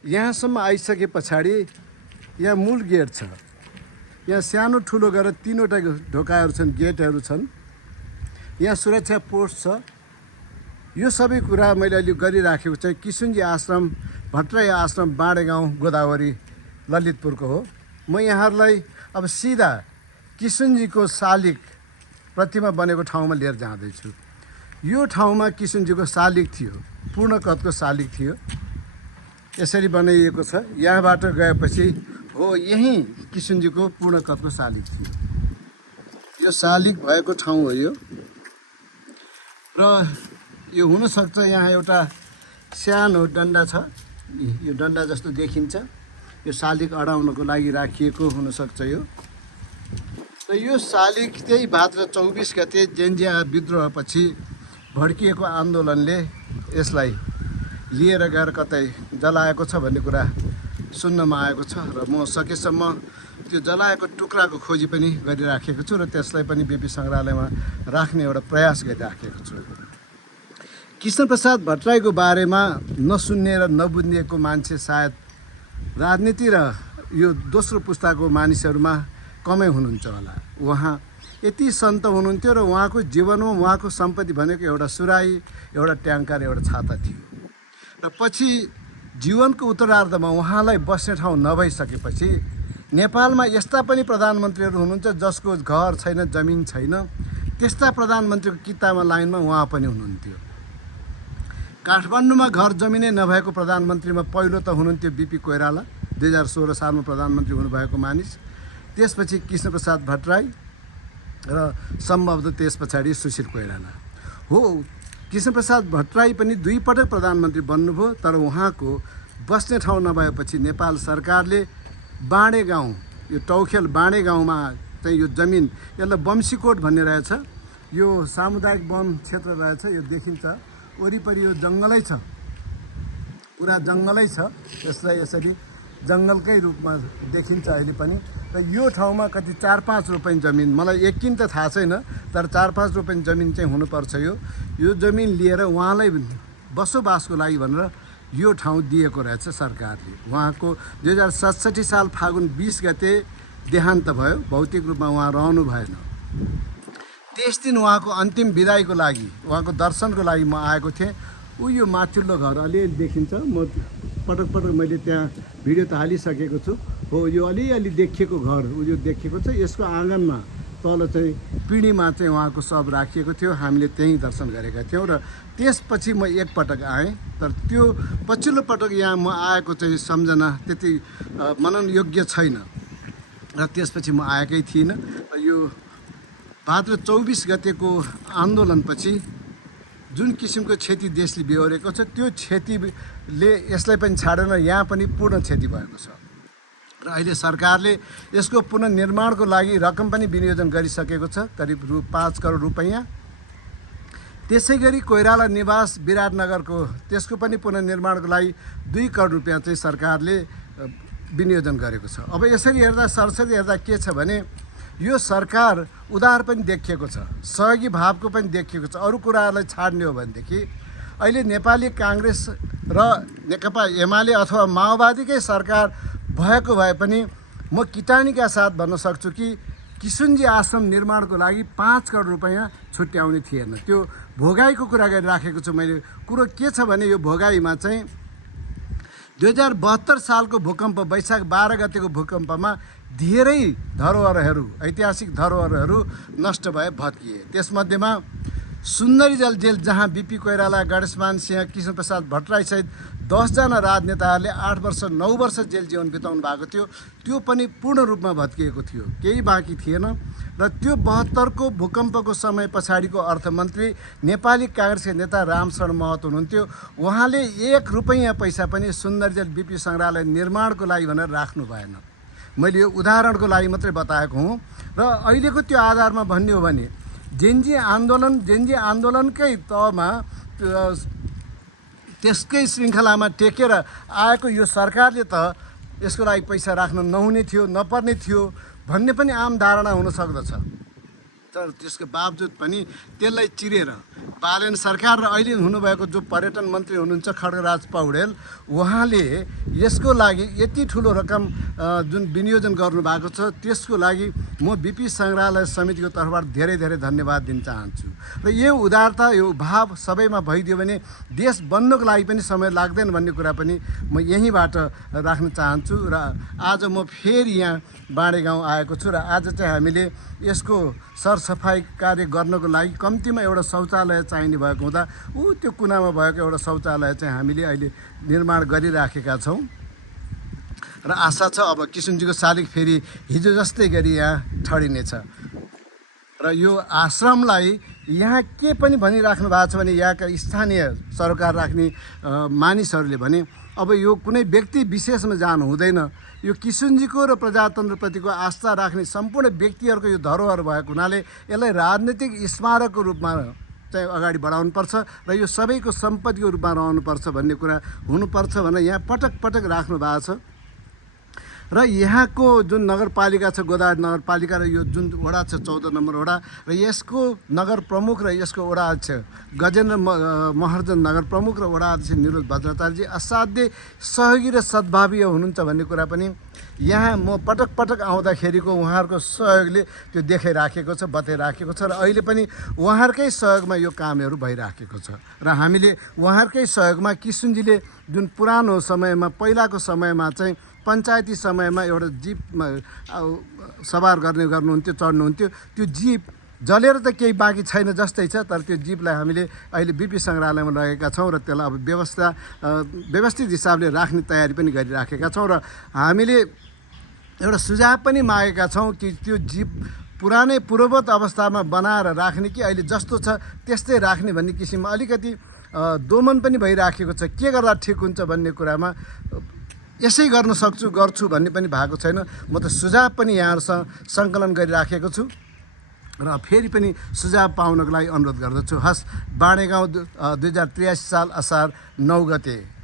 यहाँसम्म आइसके पछाडि यहाँ मूल गेट छ। यहाँ सानो ठुलो गरेर 3वटा ढोकाहरू छन्, गेटहरू छन्। यहाँ सुरक्षा पोस्ट छ। यो सबै कुरा मैले अहिले गरिराखेको चाहिँ किसुनजी आश्रम, भट्टराई आश्रम, बाँडे गाउँ, गोदावरी, ललितपुरको हो। म यहाँहरूलाई अब सिधा किसुनजीको शालिग प्रतिमा बनेको ठाउँमा लिएर जाँदैछु। यो ठाउँमा किसुनजीको शालिग थियो, पूर्ण कदको शालिग थियो। यसरी बनाइएको छ। यहाँबाट गएपछि हो यहीँ किसुनजीको पूर्ण कदको शालिग थियो। यो शालिग भएको ठाउँ हो यो। र यो हुनसक्छ यहाँ एउटा सानो डन्डा छ, यो डन्डा जस्तो देखिन्छ। यो शालिग अडाउनको लागि राखिएको हुनसक्छ यो। र यो शालिग त्यही भाद्र 24 गते जेन्जिया विद्रोहपछि भड्किएको आन्दोलनले यसलाई लिएर गएर कतै जलाएको छ भन्ने कुरा सुन्नमा आएको छ। र म सकेसम्म त्यो जलाएको टुक्राको खोजी पनि गरिराखेको छु र त्यसलाई पनि बीपी सङ्ग्रहालयमा राख्ने एउटा प्रयास गरिराखेको छु। कृष्णप्रसाद भट्टराईको बारेमा नसुन्ने र नबुझ्नेको मान्छे सायद राजनीति र यो दोस्रो पुस्ताको मानिसहरूमा कमै हुनुहुन्छ होला। उहाँ यति सन्त हुनुहुन्थ्यो र उहाँको जीवनमा उहाँको सम्पत्ति भनेको एउटा सुराही, एउटा ट्याङ्कर, एउटा छाता थियो। र पछि जीवनको उत्तरार्धमा उहाँलाई बस्ने ठाउँ नभइसकेपछि नेपालमा यस्ता पनि प्रधानमन्त्रीहरू हुनुहुन्छ जसको घर छैन, जमिन छैन। त्यस्ता प्रधानमन्त्रीको किताबमा लाइनमा उहाँ पनि हुनुहुन्थ्यो। काठमाडौँमा घर जमिनै नभएको प्रधानमन्त्रीमा पहिलो त हुनुहुन्थ्यो बीपी कोइराला, 2016 सालमा प्रधानमन्त्री हुनुभएको मानिस। त्यसपछि कृष्णप्रसाद भट्टराई र सम्भवतः त्यस पछाडि सुशील कोइराला हो। कृष्णप्रसाद भट्टराई पनि 2 पटक प्रधानमन्त्री बन्नुभयो। तर उहाँको बस्ने ठाउँ नभएपछि नेपाल सरकारले बाँडे गाउँ, यो टौखेल बाँडे गाउँमा चाहिँ यो जमिन, यसलाई बम्सीकोट भन्ने रहेछ। यो सामुदायिक वन क्षेत्र रहेछ। यो देखिन्छ वरिपरि यो जङ्गलै छ, पुरा जङ्गलै छ। यसलाई यसरी जङ्गलकै रूपमा देखिन्छ अहिले पनि। र यो ठाउँमा कति 4-5 रुपैयाँ जमिन, मलाई यकिन त थाहा छैन, तर 4-5 रुपैयाँ जमिन चाहिँ हुनुपर्छ। यो जमिन लिएर उहाँलाई बसोबासको लागि भनेर यो ठाउँ दिएको रहेछ सरकारले। उहाँको 2067 साल फागुन 20 गते देहान्त भयो। भौतिक रूपमा उहाँ रहनु भएन। त्यस दिन उहाँको अन्तिम बिदाईको लागि, उहाँको दर्शनको लागि म आएको थिएँ। यो माथिल्लो घर अलिअलि देखिन्छ। म पटक पटक मैले त्यहाँ भिडियो त हालिसकेको छु। हो यो अलिअलि देखिएको घर यो देखिएको छ। यसको आँगनमा तल चाहिँ पिँढीमा चाहिँ उहाँको शव राखिएको थियो। हामीले त्यहीँ दर्शन गरेका थियौँ। र त्यसपछि म एकपटक आएँ। तर त्यो पछिल्लो पटक यहाँ म आएको चाहिँ सम्झना त्यति मनन योग्य छैन। र त्यसपछि म आएकै थिइनँ। यो भाद्र 24 गतेको आन्दोलनपछि जुन किसिमको क्षति देशले बेहोरेको छ, त्यो क्षतिले यसलाई पनि छाडेन, यहाँ पनि पूर्ण क्षति भएको छ। र अहिले सरकारले यसको पुनर्निर्माणको लागि रकम पनि विनियोजन गरिसकेको छ, करिब 5 करोड रुपैयाँ। त्यसै गरी कोइराला निवास विराटनगरको त्यसको पनि पुनर्निर्माणको लागि 2 करोड रुपैयाँ चाहिँ सरकारले विनियोजन गरेको छ। अब यसरी हेर्दा सरसरी हेर्दा के छ भने यो सरकार उदार पनि देखिएको छ, सहयोगी भावको पनि देखिएको छ। अरू कुराहरूलाई छाड्ने हो भनेदेखि अहिले नेपाली काङ्ग्रेस र नेकपा एमाले अथवा माओवादीकै सरकार भएको भए पनि म किटानीका साथ भन्न सक्छु कि किसुनजी आश्रम निर्माणको लागि 5 करोड रुपैयाँ छुट्याउने थिएन। त्यो भोगाईको कुरा गरिराखेको छु मैले। कुरो के छ भने यो भोगाईमा चाहिँ 2072 सालको भूकम्प, वैशाख 12 गतेको भूकम्पमा धेरै धरोहरहरू, ऐतिहासिक धरोहरहरू नष्ट भए, भत्किए। त्यसमध्येमा सुन्दरीजल जेल, जहाँ बीपी कोइराला, गणेशमान सिंह, कृष्णप्रसाद भट्टराई सहित 10 जना राजनेताहरूले 8 वर्ष 9 वर्ष जेल जीवन बिताउनु भएको थियो, त्यो पनि पूर्ण रूपमा भत्किएको थियो, केही बाँकी थिएन। र त्यो 72 को भूकम्पको समय पछाडिको अर्थमन्त्री नेपाली काङ्ग्रेसका नेता रामशरण महतो हुनुहुन्थ्यो। उहाँले 1 रुपैयाँ पैसा पनि सुन्दरीजल बीपी सङ्ग्रहालय निर्माणको लागि भनेर राख्नु भएन। मैले यो उदाहरणको लागि मात्रै बताएको हुँ। र अहिलेको त्यो आधारमा भन्ने हो भने जेन्जी आन्दोलनकै तहमा त्यसकै श्रृङ्खलामा टेकेर आएको यो सरकारले त यसको लागि पैसा राख्न नहुने थियो, नपर्ने थियो भन्ने पनि आम धारणा हुन सक्दछ। तर त्यसको बावजुद पनि त्यसलाई चिरेर बालेन सरकार र अहिले हुनुभएको जो पर्यटन मन्त्री हुनुहुन्छ खड्गराज पौडेल, उहाँले यसको लागि यति ठुलो रकम जुन विनियोजन गर्नुभएको छ त्यसको लागि म बिपी सङ्ग्रहालय समितिको तर्फबाट धेरै धेरै धन्यवाद दिन चाहन्छु। र यो उदारता, यो भाव सबैमा भइदियो भने देश बन्नको लागि पनि समय लाग्दैन भन्ने कुरा पनि म यहीँबाट राख्न चाहन्छु। र आज म फेरि यहाँ बाँडे गाउँ आएको छु र आज चाहिँ हामीले यसको सरसफाइ कार्य गर्नको लागि कम्तीमा एउटा शौचालय चाहिने भएको हुँदा त्यो कुनामा भएको एउटा शौचालय चाहिँ हामीले अहिले निर्माण गरिराखेका छौँ। र आशा छ अब किशुनजीको शालिग फेरि हिजो जस्तै गरी यहाँ ठडिनेछ। र यो आश्रमलाई यहाँ के पनि भनिराख्नु भएको छ भने यहाँका स्थानीय सरोकार राख्ने मानिसहरूले भने अब यो कुनै व्यक्ति विशेषमा जानु हुँदैन, यो किशुनजीको र प्रजातन्त्रप्रतिको आस्था राख्ने सम्पूर्ण व्यक्तिहरूको यो धरोहर भएको हुनाले यसलाई राजनीतिक स्मारकको रूपमा चाहिँ अगाडि बढाउनुपर्छ र यो सबैको सम्पत्तिको रूपमा रहनुपर्छ भन्ने कुरा हुनुपर्छ भनेर यहाँ पटक पटक राख्नु भएको छ। र यहाँको जुन नगरपालिका छ, गोदावरी नगरपालिका, र यो जुन वडा छ 14 नम्बर वडा, र यसको नगर प्रमुख र यसको वडा अध्यक्ष गजेन्द्र महर्जन नगर प्रमुख र वडा अध्यक्ष निरोज भद्राचार्यजी असाध्यै सहयोगी र सद्भावीय हुनुहुन्छ भन्ने कुरा पनि यहाँ म पटक पटक आउँदाखेरिको उहाँहरूको सहयोगले त्यो देखाइराखेको छ, बताइराखेको छ। र अहिले पनि उहाँहरूकै सहयोगमा यो कामहरू भइराखेको छ। र हामीले उहाँहरूकै सहयोगमा किशुनजीले जुन पुरानो समयमा पहिलाको समयमा चाहिँ पञ्चायती समयमा एउटा जिपमा सवार गर्नुहुन्थ्यो, चढ्नुहुन्थ्यो, त्यो जिप जलेर त केही बाँकी छैन जस्तै छ। तर त्यो जिपलाई हामीले अहिले बिपी सङ्ग्रहालयमा लगेका छौँ र त्यसलाई अब व्यवस्थित हिसाबले राख्ने तयारी पनि गरिराखेका छौँ। र हामीले एउटा सुझाव पनि मागेका छौँ कि त्यो जिप पुरानै पूर्ववत अवस्थामा बनाएर राख्ने कि अहिले जस्तो छ त्यस्तै राख्ने भन्ने किसिममा अलिकति दोमन पनि भइराखेको छ। के गर्दा ठिक हुन्छ भन्ने कुरामा यसै गर्छु भन्ने पनि भएको छैन। म त सुझाव पनि यहाँहरूसँग सङ्कलन गरिराखेको छु र फेरि पनि सुझाव पाउनको लागि अनुरोध गर्दछु। हस्, बाँडे गाउँ 2083 साल असार 9 गते।